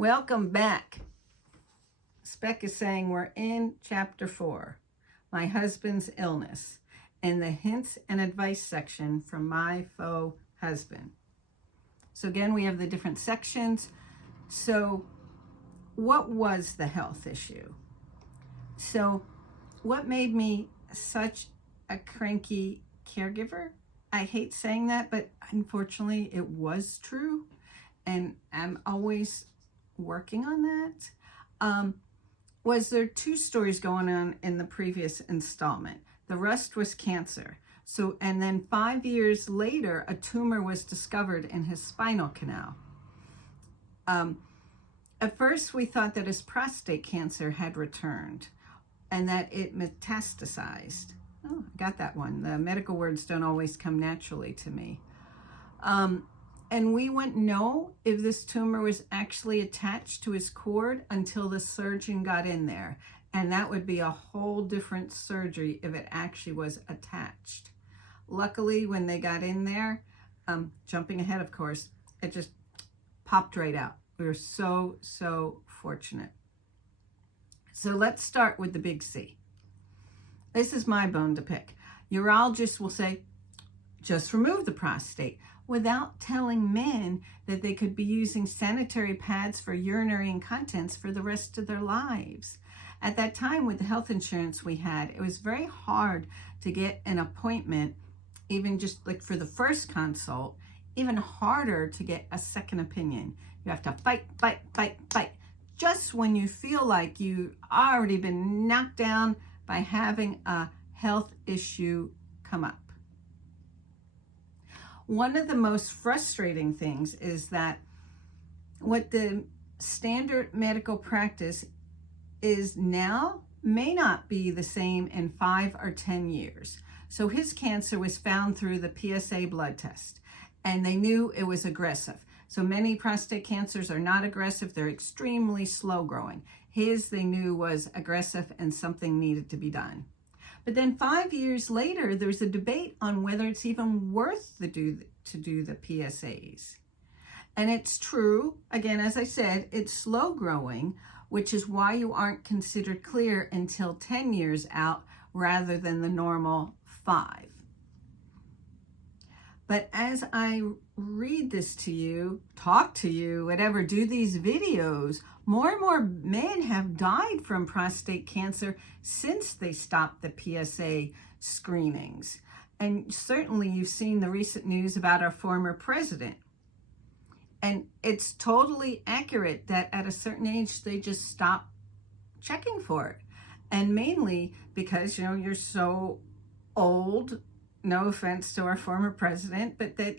Welcome back. Spec is saying we're in chapter 4, my husband's illness, and the hints and advice section from my faux husband. So again, we have the different sections. So what was the health issue? So what made me such a cranky caregiver? I hate saying that, but unfortunately it was true. And I'm always working on that. Was there 2 stories going on in the previous installment. The rest was cancer. So, and then 5 years later, a tumor was discovered in his spinal canal. At first, we thought that his prostate cancer had returned and that it metastasized. Oh, I got that one. The medical words don't always come naturally to me. And we wouldn't know if this tumor was actually attached to his cord until the surgeon got in there. And that would be a whole different surgery if it actually was attached. Luckily, when they got in there, jumping ahead, of course, it just popped right out. We were so fortunate. So let's start with the big C. This is my bone to pick. Urologists will say, just remove the prostate, without telling men that they could be using sanitary pads for urinary incontinence for the rest of their lives. At that time, with the health insurance we had, it was very hard to get an appointment, even just like for the first consult, even harder to get a second opinion. You have to fight. Just when you feel like you've already been knocked down by having a health issue come up. One of the most frustrating things is that what the standard medical practice is now may not be the same in 5 or 10 years. So his cancer was found through the PSA blood test, and they knew it was aggressive. So many prostate cancers are not aggressive, they're extremely slow growing. His, they knew, was aggressive and something needed to be done. But then 5 years later, there's a debate on whether it's even worth to do the PSAs. And it's true, again, as I said, it's slow growing, which is why you aren't considered clear until 10 years out rather than the normal 5. But as I read this to you, talk to you, whatever, do these videos, more and more men have died from prostate cancer since they stopped the PSA screenings. And certainly you've seen the recent news about our former president. And it's totally accurate that at a certain age, they just stop checking for it. And mainly because, you're so old, no offense to our former president, but that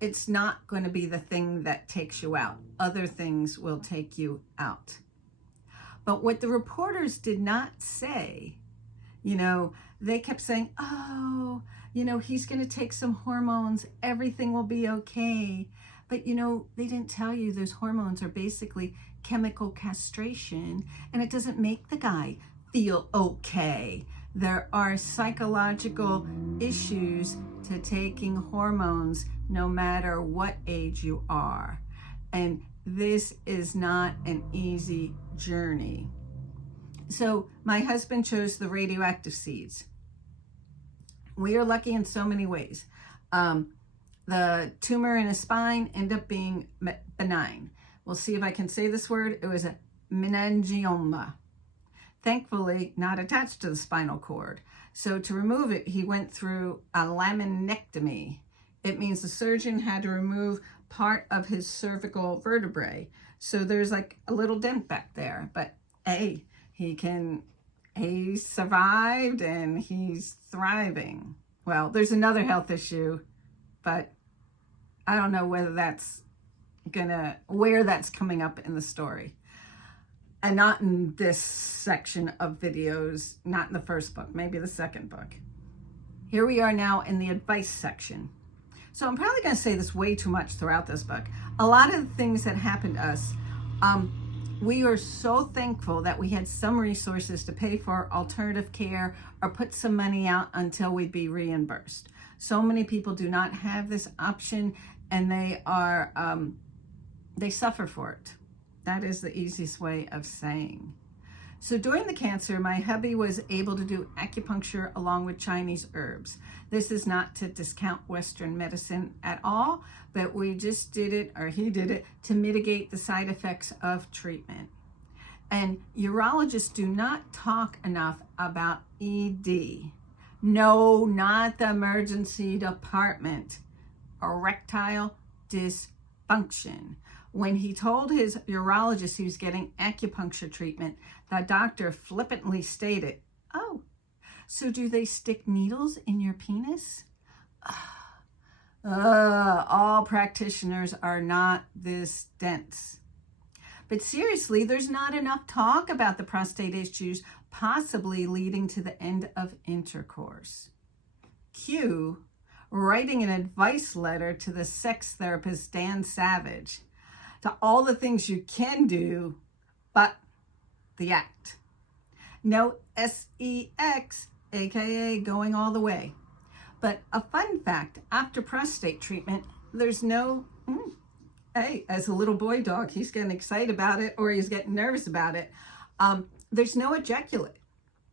it's not going to be the thing that takes you out. Other things will take you out. But what the reporters did not say, they kept saying, oh, he's going to take some hormones, everything will be okay. But, they didn't tell you those hormones are basically chemical castration, and it doesn't make the guy feel okay. There are psychological issues to taking hormones no matter what age you are. And this is not an easy journey. So my husband chose the radioactive seeds. We are lucky in so many ways. The tumor in his spine ended up being benign. We'll see if I can say this word. It was a meningioma. Thankfully, not attached to the spinal cord. So to remove it, he went through a laminectomy. It means the surgeon had to remove part of his cervical vertebrae. So there's like a little dent back there. But hey, he survived and he's thriving. Well, there's another health issue, but I don't know whether where that's coming up in the story. And not in this section of videos, not in the first book, maybe the second book. Here we are now in the advice section. So I'm probably going to say this way too much throughout this book. A lot of the things that happened to us, we are so thankful that we had some resources to pay for alternative care or put some money out until we'd be reimbursed. So many people do not have this option, and they suffer for it. That is the easiest way of saying. So during the cancer, my hubby was able to do acupuncture along with Chinese herbs. This is not to discount Western medicine at all, but we just did it, or he did it, to mitigate the side effects of treatment. And urologists do not talk enough about ED. No, not the emergency department. Erectile dysfunction. When he told his urologist he was getting acupuncture treatment, the doctor flippantly stated, "Oh, so do they stick needles in your penis?" All practitioners are not this dense. But seriously, there's not enough talk about the prostate issues possibly leading to the end of intercourse. Q, writing an advice letter to the sex therapist Dan Savage, to all the things you can do, but the act. No sex, aka going all the way. But a fun fact, after prostate treatment, there's no, hey, as a little boy dog, he's getting excited about it or he's getting nervous about it. There's no ejaculate.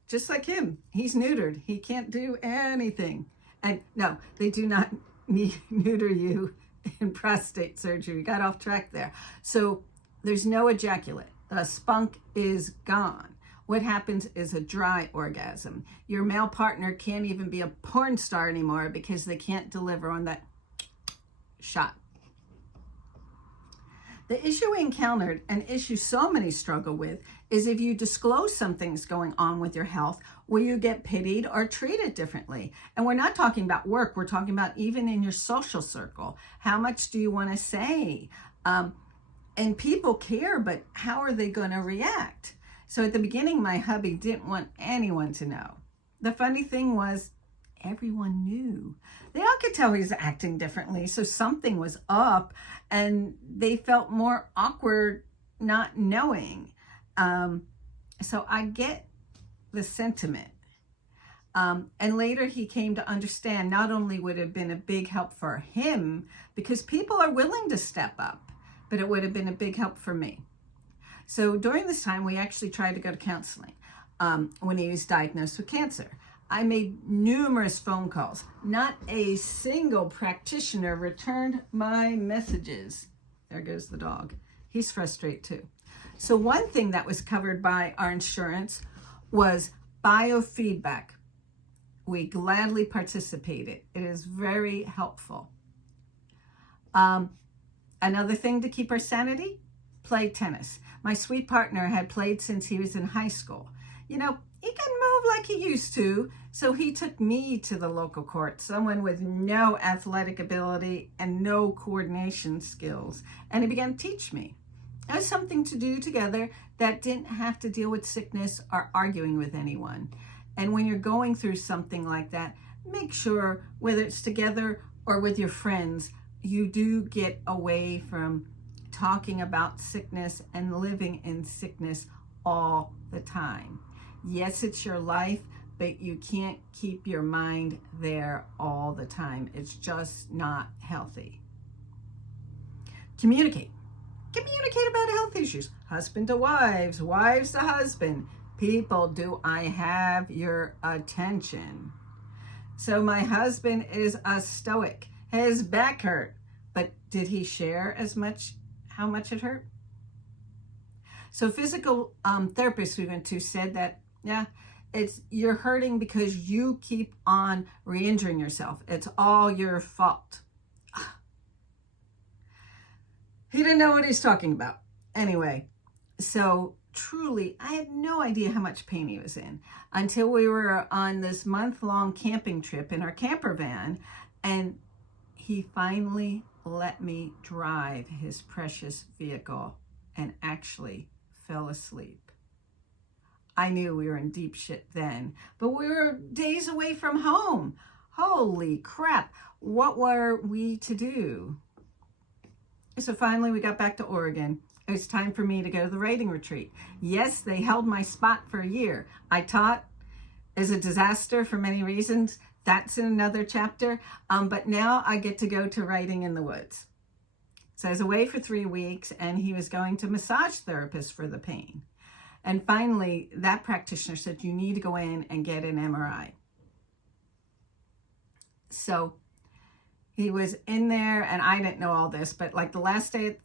Just like him, he's neutered. He can't do anything. And no, they do not neuter you in prostate surgery. We got off track there. So there's no ejaculate. The spunk is gone. What happens is a dry orgasm. Your male partner can't even be a porn star anymore because they can't deliver on that shot. The issue we encountered, an issue so many struggle with, is if you disclose something's going on with your health, will you get pitied or treated differently? And we're not talking about work, we're talking about even in your social circle. How much do you want to say? And people care, but how are they going to react? So at the beginning, my hubby didn't want anyone to know. The funny thing was, everyone knew. They all could tell he was acting differently, so something was up, and they felt more awkward not knowing. So I get the sentiment. And later he came to understand not only would it have been a big help for him, because people are willing to step up, but it would have been a big help for me. So during this time, we actually tried to go to counseling when he was diagnosed with cancer. I made numerous phone calls. Not a single practitioner returned my messages. There goes the dog. He's frustrated too. So one thing that was covered by our insurance was biofeedback. We gladly participated. It is very helpful. Another thing to keep our sanity, play tennis. My sweet partner had played since he was in high school. You know, he couldn't move like he used to, so he took me to the local court, someone with no athletic ability and no coordination skills, and he began to teach me. It was something to do together that didn't have to deal with sickness or arguing with anyone. And when you're going through something like that, make sure, whether it's together or with your friends, you do get away from talking about sickness and living in sickness all the time. Yes, it's your life, but you can't keep your mind there all the time. It's just not healthy. Communicate. Communicate about health issues. Husband to wives, wives to husband. People, do I have your attention? So my husband is a stoic. His back hurt, but did he share how much it hurt? So physical therapists we went to said that, yeah, you're hurting because you keep on re-injuring yourself. It's all your fault. He didn't know what he's talking about. Anyway, so truly, I had no idea how much pain he was in until we were on this month-long camping trip in our camper van, and he finally let me drive his precious vehicle and actually fell asleep. I knew we were in deep shit then, but we were days away from home. Holy crap, what were we to do? So finally we got back to Oregon. It was time for me to go to the writing retreat. Yes, they held my spot for a year. I taught as a disaster for many reasons. That's in another chapter. But now I get to go to writing in the woods. So I was away for 3 weeks, and he was going to massage therapist for the pain. And finally, that practitioner said, you need to go in and get an MRI. So he was in there, and I didn't know all this, but like the last day at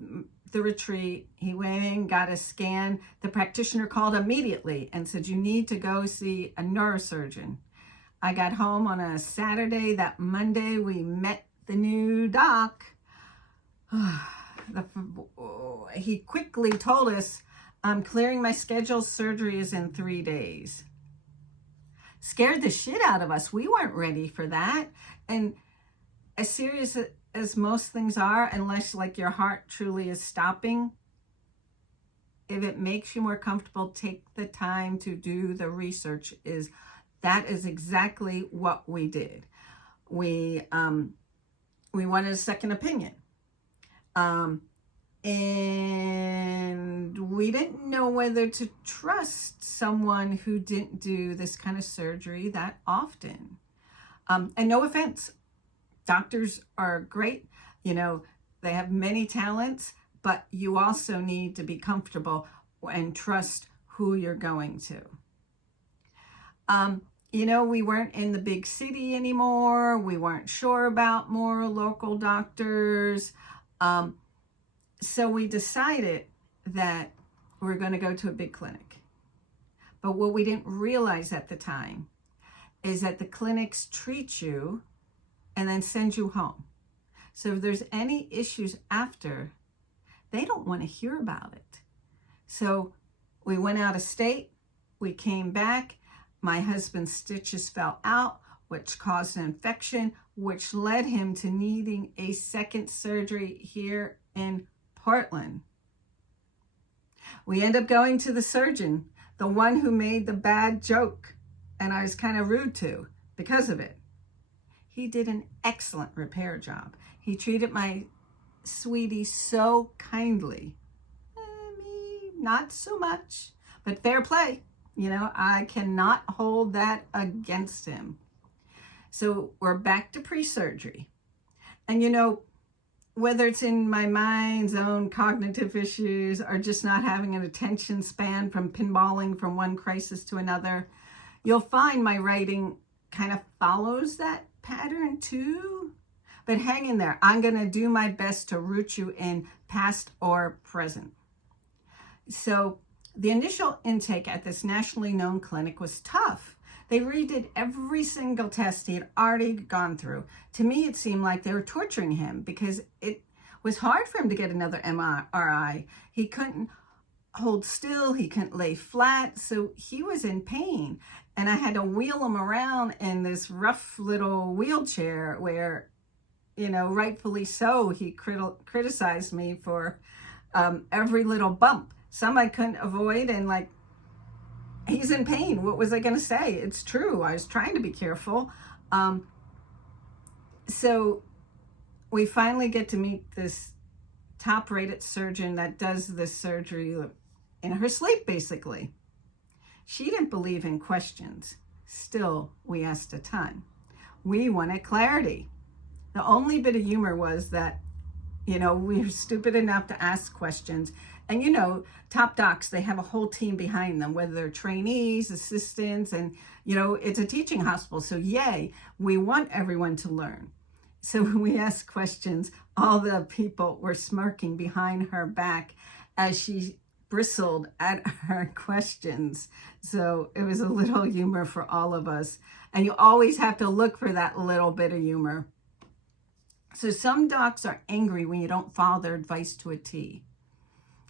the retreat, he went in, got a scan. The practitioner called immediately and said, you need to go see a neurosurgeon. I got home on a Saturday. That Monday, we met the new doc. He quickly told us, I'm clearing my schedule. Surgery is in 3 days. Scared the shit out of us. We weren't ready for that. And as serious as most things are, unless like your heart truly is stopping, if it makes you more comfortable, take the time to do the research. That is exactly what we did. We wanted a second opinion. And we didn't know whether to trust someone who didn't do this kind of surgery that often. And no offense, doctors are great. You know, they have many talents, but you also need to be comfortable and trust who you're going to. You know, we weren't in the big city anymore. We weren't sure about more local doctors. So we decided that we're going to go to a big clinic. But what we didn't realize at the time is that the clinics treat you and then send you home. So if there's any issues after, they don't want to hear about it. So we went out of state. We came back. My husband's stitches fell out, which caused an infection, which led him to needing a second surgery here in Portland. We end up going to the surgeon, the one who made the bad joke, and I was kind of rude to because of it. He did an excellent repair job. He treated my sweetie so kindly. Me, not so much, but fair play. You know, I cannot hold that against him. So we're back to pre-surgery. And you know, whether it's in my mind's own cognitive issues or just not having an attention span from pinballing from one crisis to another, you'll find my writing kind of follows that pattern too. But hang in there. I'm going to do my best to root you in past or present. So the initial intake at this nationally known clinic was tough. They redid every single test he had already gone through. To me, it seemed like they were torturing him because it was hard for him to get another MRI. He couldn't hold still. He couldn't lay flat. So he was in pain. And I had to wheel him around in this rough little wheelchair where, you know, rightfully so, he criticized me for every little bump. Some I couldn't avoid, and like, he's in pain. What was I going to say? It's true. I was trying to be careful. So we finally get to meet this top-rated surgeon that does this surgery in her sleep, basically. She didn't believe in questions. Still, we asked a ton. We wanted clarity. The only bit of humor was that, you know, we were stupid enough to ask questions. And, you know, top docs, they have a whole team behind them, whether they're trainees, assistants, and, you know, it's a teaching hospital. So, yay, we want everyone to learn. So when we asked questions, all the people were smirking behind her back as she bristled at her questions. So it was a little humor for all of us. And you always have to look for that little bit of humor. So some docs are angry when you don't follow their advice to a T.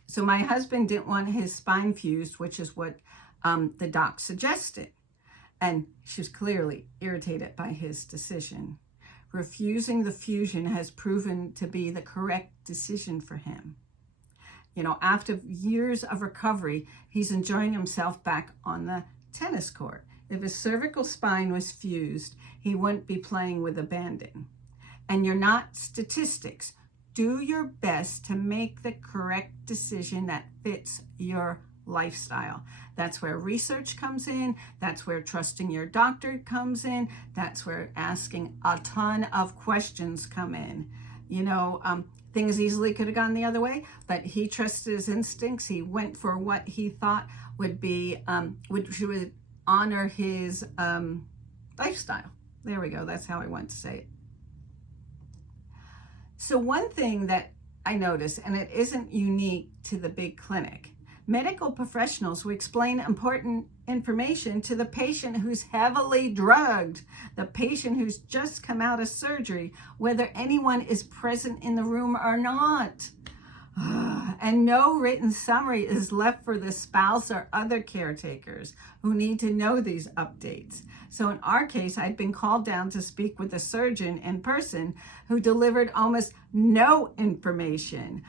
So my husband didn't want his spine fused, which is what the doc suggested. And she was clearly irritated by his decision. Refusing the fusion has proven to be the correct decision for him. You know, after years of recovery, he's enjoying himself back on the tennis court. If his cervical spine was fused, he wouldn't be playing with abandon. And you're not statistics. Do your best to make the correct decision that fits your lifestyle. That's where research comes in. That's where trusting your doctor comes in. That's where asking a ton of questions come in. You know, Things easily could have gone the other way, but he trusted his instincts. He went for what he thought would be, would honor his lifestyle. There we go. That's how I want to say it. So one thing that I noticed, and it isn't unique to the big clinic, medical professionals will explain important information to the patient who's heavily drugged, the patient who's just come out of surgery, whether anyone is present in the room or not. And no written summary is left for the spouse or other caretakers who need to know these updates. So in our case, I'd been called down to speak with a surgeon in person who delivered almost no information,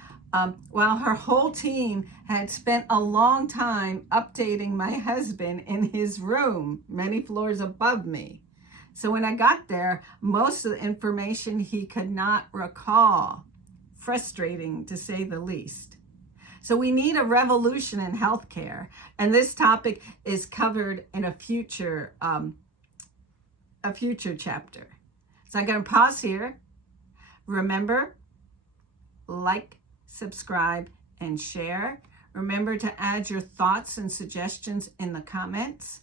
while her whole team had spent a long time updating my husband in his room, many floors above me. So when I got there, most of the information he could not recall. Frustrating, to say the least. So we need a revolution in healthcare, and this topic is covered in a future chapter. So I'm going to pause here. Remember, like, subscribe, and share. Remember to add your thoughts and suggestions in the comments.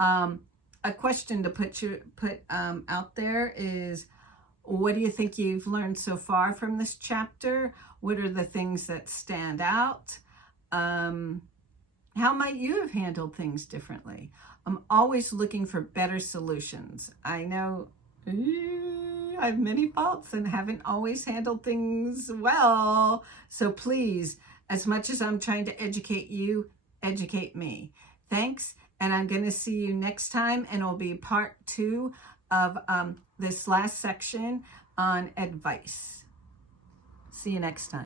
A question to put out there is, what do you think you've learned so far from this chapter? What are the things that stand out? How might you have handled things differently? I'm always looking for better solutions. I know I have many faults and haven't always handled things well. So please, as much as I'm trying to educate you, educate me. Thanks, and I'm going to see you next time, and it'll be part 2 of this last section on advice. See you next time.